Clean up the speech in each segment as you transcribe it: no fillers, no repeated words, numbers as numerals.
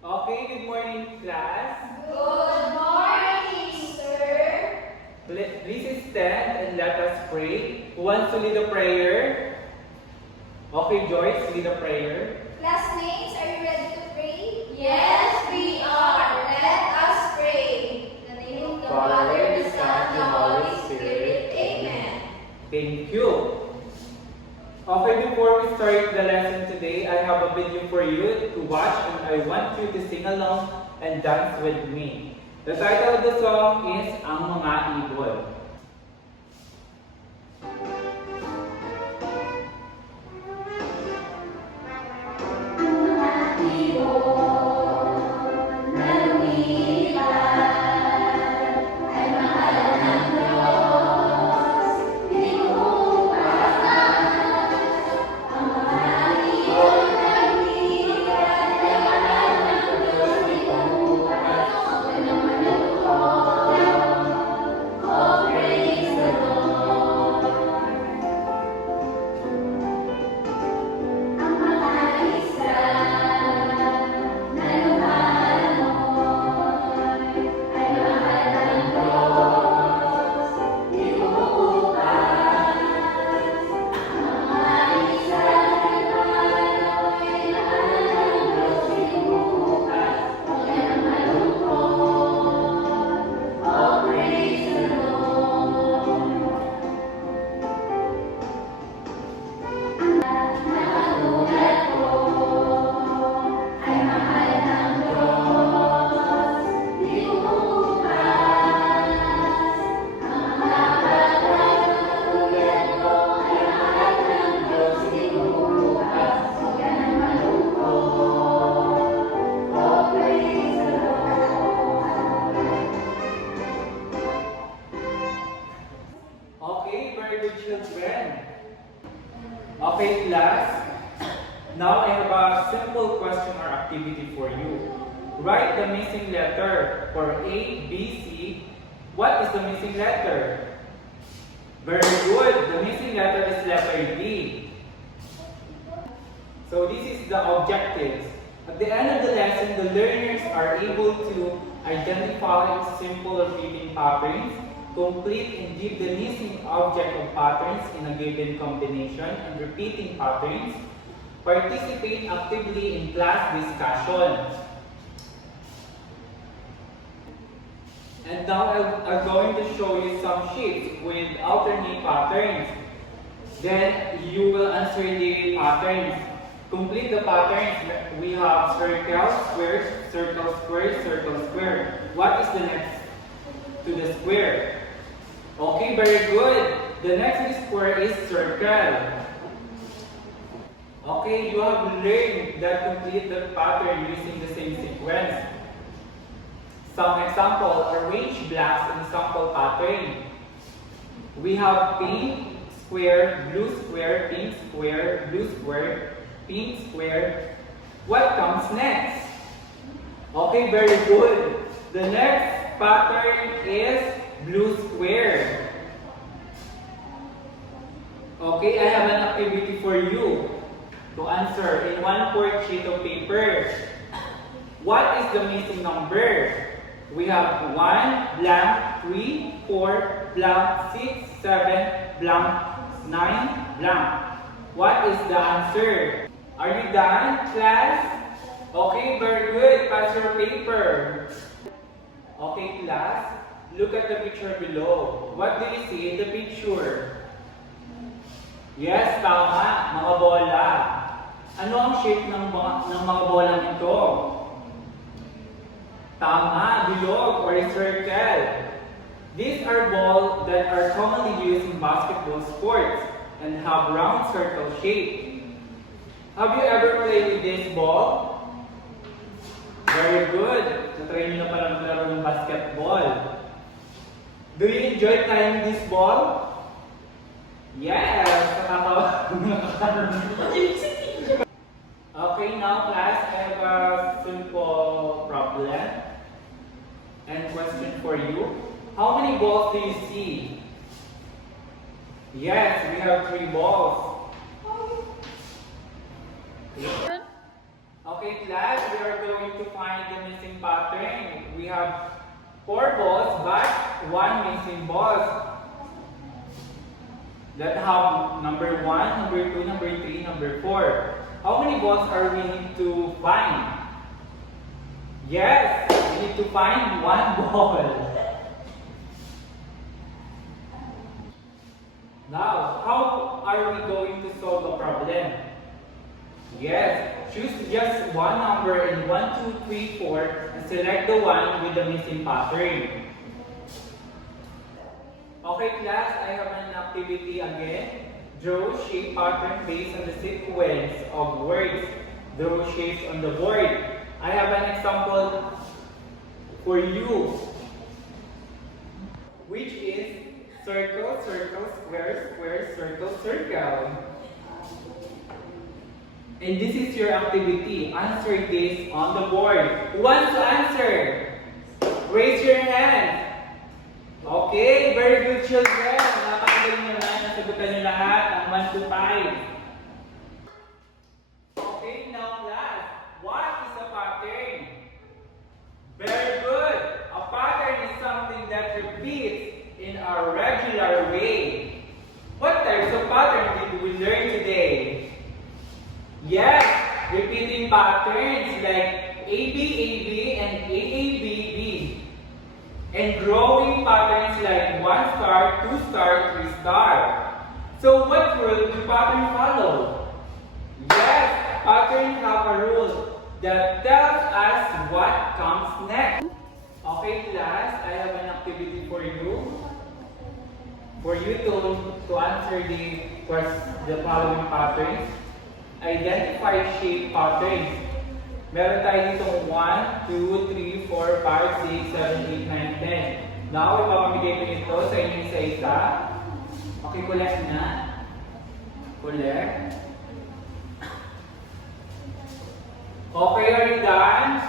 Okay, good morning, class. Good morning, sir. Please stand and let us pray. Who wants to lead a prayer? Okay, Joyce, lead a prayer. Classmates, are you ready to pray? Yes, we are. Let us pray. In the name of the Father, the Son, and the Holy Spirit. Amen. Thank you. Okay, before we start the lesson today, I have a video for you to watch and I want you to sing along and dance with me. The title of the song is Ang Mga Ibon. Okay, very good children. Okay, class. Now I have a simple question or activity for you. Write the missing letter for A, B, C. What is the missing letter? Very good. The missing letter is letter D. So this is the objectives. At the end of the lesson, the learners are able to identify simple repeating patterns, complete and give the missing object of patterns in a given combination and repeating patterns, participate actively in class discussions. And now I'm going to show you some sheets with alternate patterns. Then you will answer the patterns. Complete the patterns. We have circle, square, circle, square, circle, square. What is the next to the square? Okay, very good. The next square is circle. Okay, you have learned that complete the pattern using the same sequence. Some example, arrange blocks in sample pattern. We have pink, square, blue square, pink square, blue square, pink square. What comes next? Okay, very good. The next pattern is blue square. Okay, I have an activity for you to answer in 1/4 sheet of paper. What is the missing number? We have 1, blank, 3, 4, blank, 6, 7, blank, 9, blank. What is the answer? Are you done, class? Okay, very good. Pass your paper. Okay, class. Look at the picture below. What do you see in the picture? Yes, tama. Mga bola. Ano ang shape ng mga bolang ito? Tama, bilog or circle. These are balls that are commonly used in basketball sports and have round circle shape. Have you ever played with this ball? Very good. Natry nyo na pala maglaro ng basketball. Do you enjoy playing this ball? Yes! Okay, now class, I have a simple problem and question for you. How many balls do you see? Yes, we have 3 balls. Okay, class, we are going to find have 4 balls, but 1 missing balls. That have number 1, number 2, number 3, number 4. How many balls are we need to find? Yes, we need to find 1 ball. Now, how are we going to solve the problem? Yes, choose just one number in 1, 2, 3, 4 and select the one with the missing pattern. Okay class, I have an activity again. Draw shape pattern based on the sequence of words. Draw shapes on the board. I have an example for you, which is circle, circle, square, square, circle, circle. And this is your activity. Answer this on the board. Who wants to answer? Raise your hand. Okay, very good children. Napakagaling nyo na. Nasagutan nyo lahat ang 1 to 5. Okay, now class. What is a pattern? Very good. A pattern is something that repeats in a regular way. What types of pattern did we learn today? Yes, repeating patterns like ABAB and AABB. And drawing patterns like 1 star, 2 star, 3 star. So what rule do pattern follow? Yes, patterns have a rule that tells us what comes next. Okay class, I have an activity for you. For you to answer the following patterns. Identify shape patterns. Meron tayo ditong 1, 2, 3, 4, 5, 6, 7, 8, 9, 10. Now, ipapamigay ko nito sa inyo isa-isa. Okay, collect na. Collect. Okay, are you done?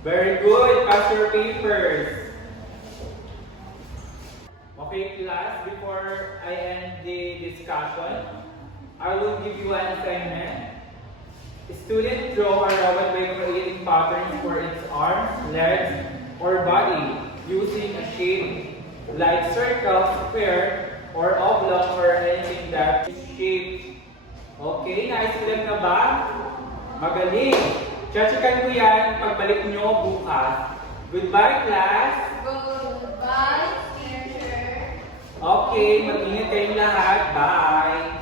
Very good. Pass your papers. Okay, class, before I end the discussion, I will give you an assignment. Students draw a robot by creating patterns for its arms, legs, or body using a shape like circle, square, or oblong, or anything that is shaped. Okay, naisulat na ba? Magaling! Tsatsikan ko yan pagbalik nyo bukas. Goodbye, class! Goodbye, teacher. Okay, mag-ingat kayong lahat. Bye!